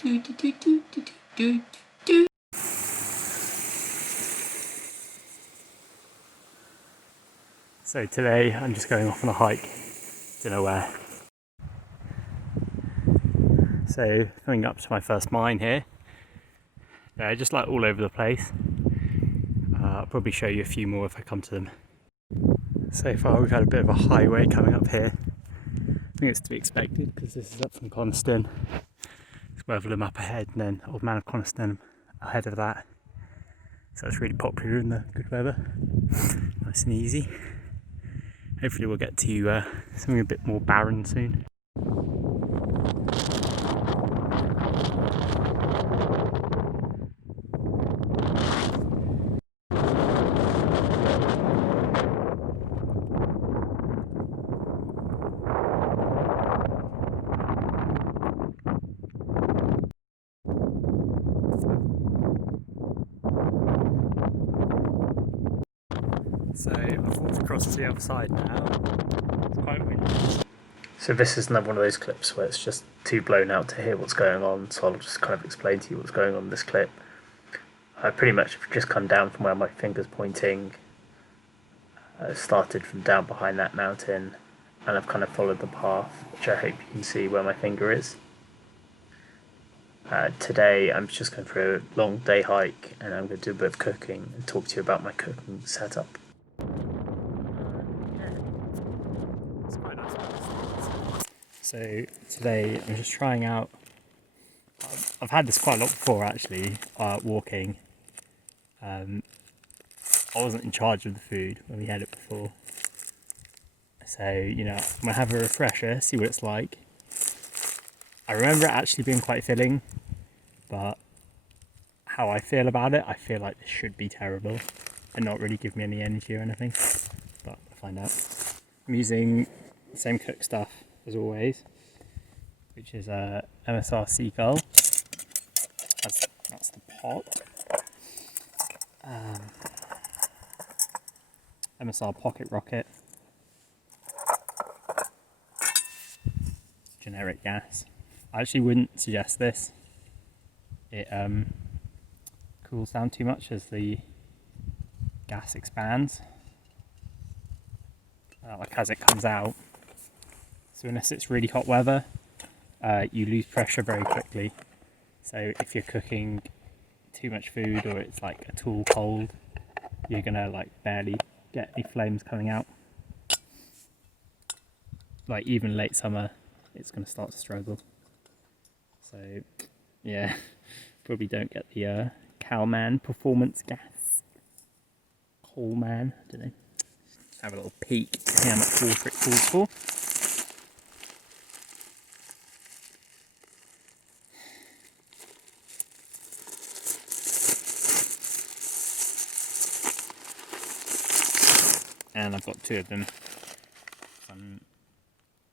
So today I'm just going off on a hike, don't know where. So coming up to my first mine here. They're just like all over the place. I'll probably show you a few more if I come to them. So far we've had a bit of a highway coming up here. I think it's to be expected because this is up from Coniston. It's Wervelum up ahead and then Old Man of Coniston ahead of that. So it's really popular in the good weather. Nice and easy. Hopefully we'll get to something a bit more barren soon. So I've walked across to the other side now. It's quite windy. So this is another one of those clips where it's just too blown out to hear what's going on, so I'll just kind of explain to you what's going on in this clip. I pretty much have just come down from where my finger's pointing, started from down behind that mountain, and I've kind of followed the path, which I hope you can see where my finger is. Today I'm just going for a long day hike and I'm going to do a bit of cooking and talk to you about my cooking setup. So today I'm just trying out, I've had this quite a lot before actually, walking. I wasn't in charge of the food when we had it before. So, you know, I'm going to have a refresher, see what it's like. I remember it actually being quite filling, but how I feel about it, I feel like this should be terrible and not really give me any energy or anything, but I'll find out. I'm using the same cook stuff as always, which is MSR Seagull. That's the pot. MSR Pocket Rocket. Generic gas. I actually wouldn't suggest this. It cools down too much as the gas expands, like as it comes out. So unless it's really hot weather, you lose pressure very quickly. So if you're cooking too much food or it's like at all cold, you're gonna like barely get any flames coming out. Like even late summer, it's gonna start to struggle. So yeah, probably don't get the Calman Performance Gas. Coleman, I don't know. Have a little peek, see how much water it calls for. And I've got two of them.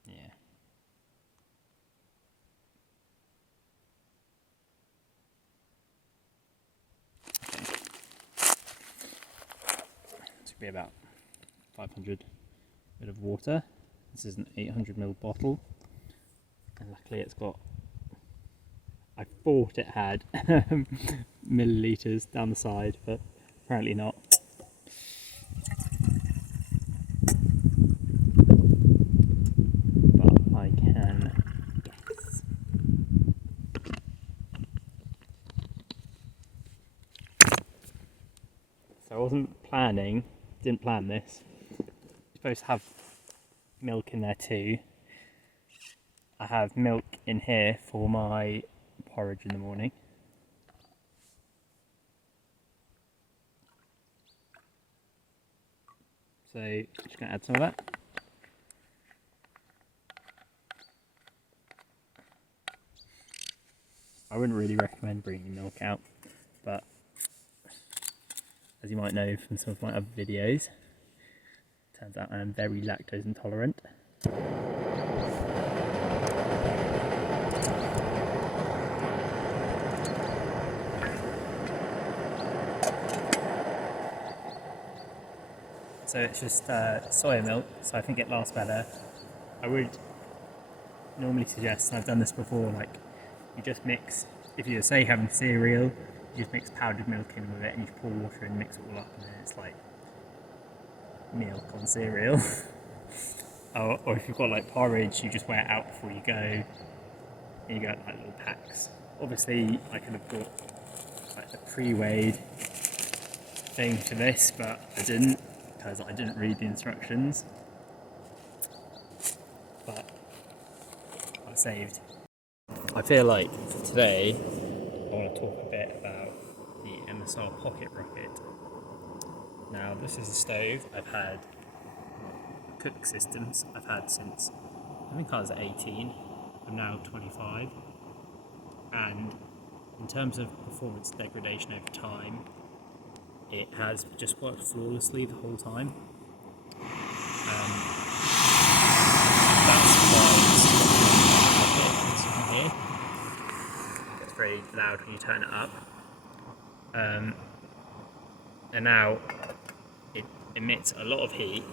Yeah. Okay. This will be about 500 ml of water. This is an 800 ml bottle, and luckily it's got, I thought it had milliliters down the side, but apparently not. But I can guess. So I didn't plan this. You're supposed to have milk in there too. I have milk in here for my porridge in the morning. So just going to add some of that. I wouldn't really recommend bringing milk out, but as you might know from some of my other videos, turns out I am very lactose intolerant. So it's just soya milk, so I think it lasts better. I would normally suggest, and I've done this before, like you just mix, if you're say having cereal, you just mix powdered milk in with it and you pour water in, mix it all up, and then it's like milk on cereal. Or if you've got like porridge, you just wear it out before you go, and you get like little packs. Obviously, I could have got like a pre-weighed thing for this, but I didn't because I didn't read the instructions. But I saved. I feel like for today, I want to talk a bit about the MSR Pocket Rocket. Now, this is a stove I've had, cook systems I've had since I think I was 18. I'm now 25, and in terms of performance degradation over time, it has just worked flawlessly the whole time. That's why it's from here. It's very loud when you turn it up. And now it emits a lot of heat.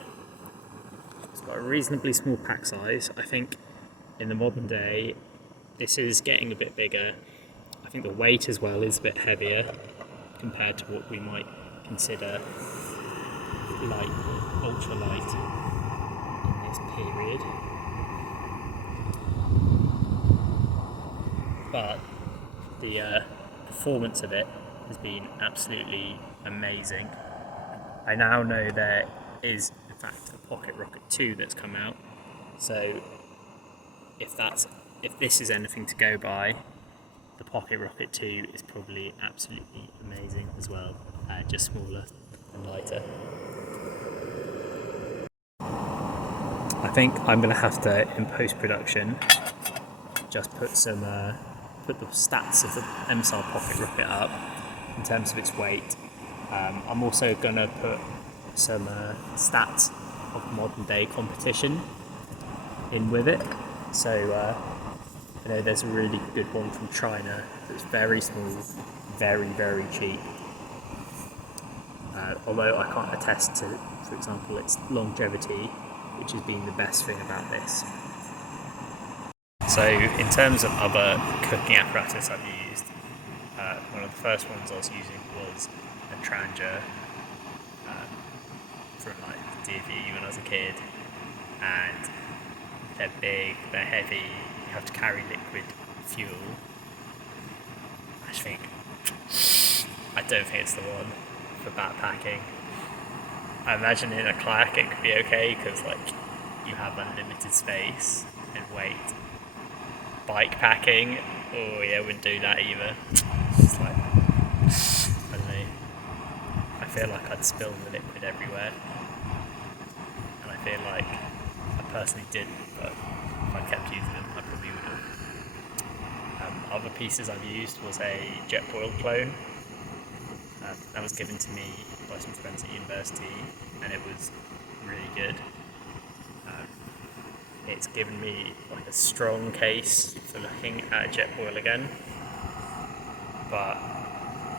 It's got a reasonably small pack size. I think in the modern day, this is getting a bit bigger. I think the weight as well is a bit heavier compared to what we might consider light, ultra light in this period. But the performance of it has been absolutely amazing. I now know there is in fact a Pocket Rocket 2 that's come out, so if this is anything to go by, the Pocket Rocket 2 is probably absolutely amazing as well, just smaller and lighter. I think I'm going to have to, in post-production, just put the stats of the MSR Pocket Rocket up in terms of its weight. I'm also going to put some stats of modern day competition in with it. So I know there's a really good one from China that's very small, very, very cheap. Although I can't attest to, for example, its longevity, which has been the best thing about this. So in terms of other cooking apparatus I've used, one of the first ones I was using was a Trangia from like the DV when I was a kid, and they're big, they're heavy, you have to carry liquid fuel. I don't think it's the one for backpacking. I imagine in a kayak it could be okay because like you have unlimited space and weight. Bike packing, oh yeah, wouldn't do that either. It's like, I don't know, I feel like I'd spill the liquid everywhere, and I feel like I personally didn't, but if I kept using them I probably would have. Other pieces I've used was a Jetboil clone. That was given to me by some friends at university, and it was really good. It's given me like a strong case for looking at a Jetboil again, but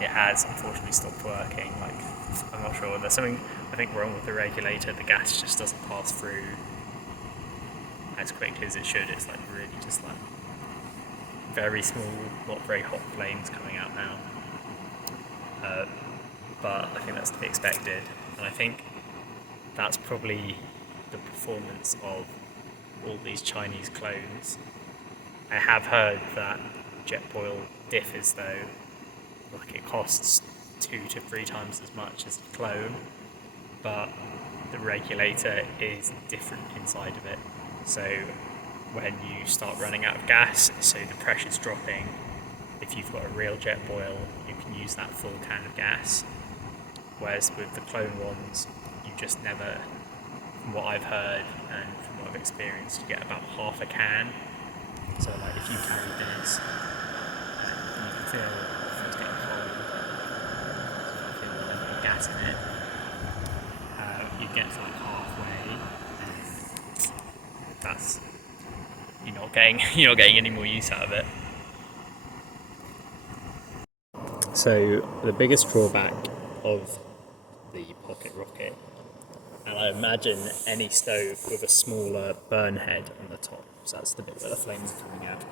it has unfortunately stopped working. Like, I'm not sure, there's something I think wrong with the regulator. The gas just doesn't pass through as quickly as it should. It's like really just like very small, not very hot flames coming out now. But I think that's to be expected, and I think that's probably the performance of all these Chinese clones. I have heard that Jetboil differs though, like it costs 2 to 3 times as much as a clone, but the regulator is different inside of it. So when you start running out of gas, so the pressure's dropping, if you've got a real Jetboil, you can use that full can of gas. Whereas with the clone ones, you just never, from what I've heard and from what I've experienced, you get about half a can. So like if you carry this, you can feel it's getting cold, so you feel a little bit of gas in it. You get to like halfway, and that's, you're not getting any more use out of it. So the biggest drawback of the Pocket Rocket, and I imagine any stove with a smaller burn head on the top, so that's the bit where the flames are coming out,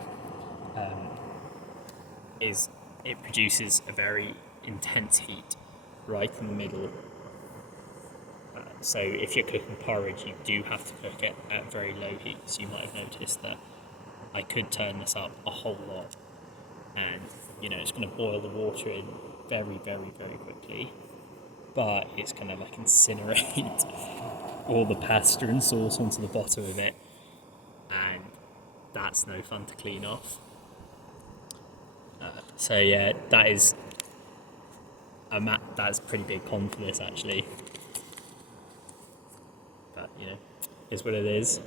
is it produces a very intense heat right in the middle. So if you're cooking porridge, you do have to cook it at very low heat. So you might have noticed that I could turn this up a whole lot, and it's going to boil the water in very, very, very quickly, but it's going to like incinerate all the pasta and sauce onto the bottom of it, and that's no fun to clean off. So yeah, that's a pretty big con for this actually. But is what it is.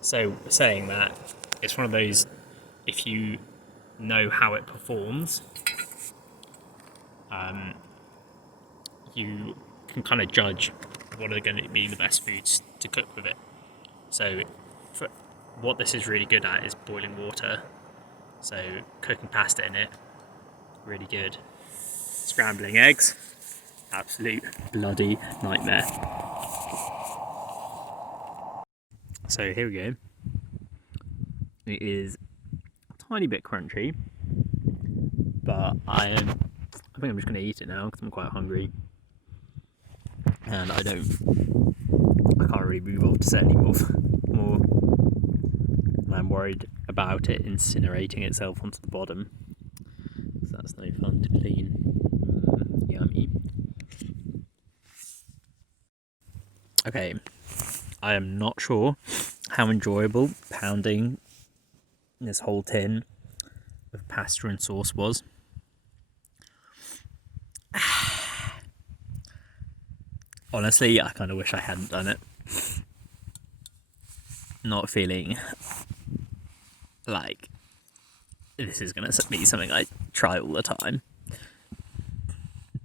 So saying that, it's one of those, if you know how it performs, you can kind of judge what are going to be the best foods to cook with it. So what this is really good at is boiling water. So cooking pasta in it, really good. Scrambling eggs, absolute bloody nightmare. So here we go. It is a tiny bit crunchy, but I think I'm just going to eat it now because I'm quite hungry, and I can't really move off to set any more. And I'm worried about it incinerating itself onto the bottom, so that's no fun to clean. Yummy. Okay, I am not sure how enjoyable pounding this whole tin of pasta and sauce was. Honestly, I kind of wish I hadn't done it. Not feeling like this is going to be something I try all the time.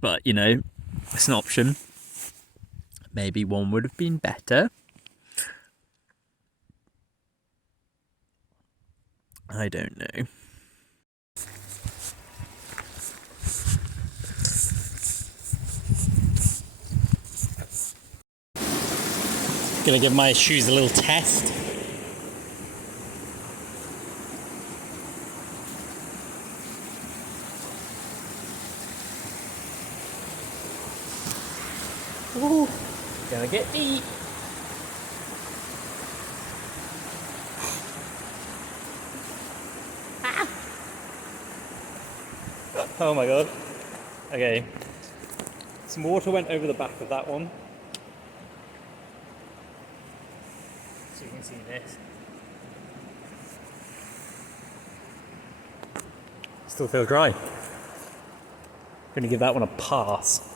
But, it's an option. Maybe one would have been better. I don't know. Gonna give my shoes a little test. Ooh, gonna get deep. Ah. Oh my god. Okay. Some water went over the back of that one. So you can see this. Still feel dry. Gonna give that one a pass.